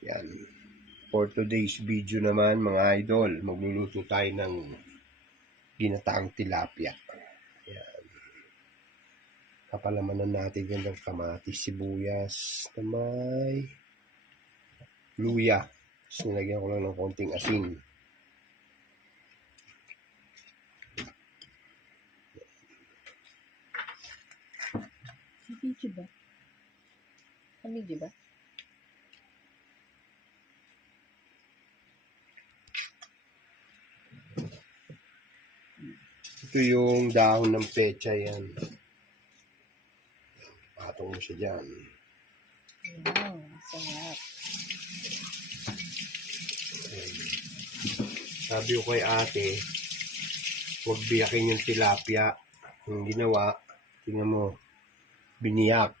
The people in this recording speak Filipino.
Yan. For today's video naman mga idol, magluluto tayo ng ginataang tilapia. Yan. Papalamanan natin yan ng kamatis, sibuyas, na may luya. So, lagyan ko lang ng konting asin. Video ba? Video ba? Ito yung dahon ng pecha yan. Patong mo siya dyan. Wow, sarap. Sabi ko kay ate, huwag biyakin yung tilapia. Yung ginawa, tingnan mo, biniyak.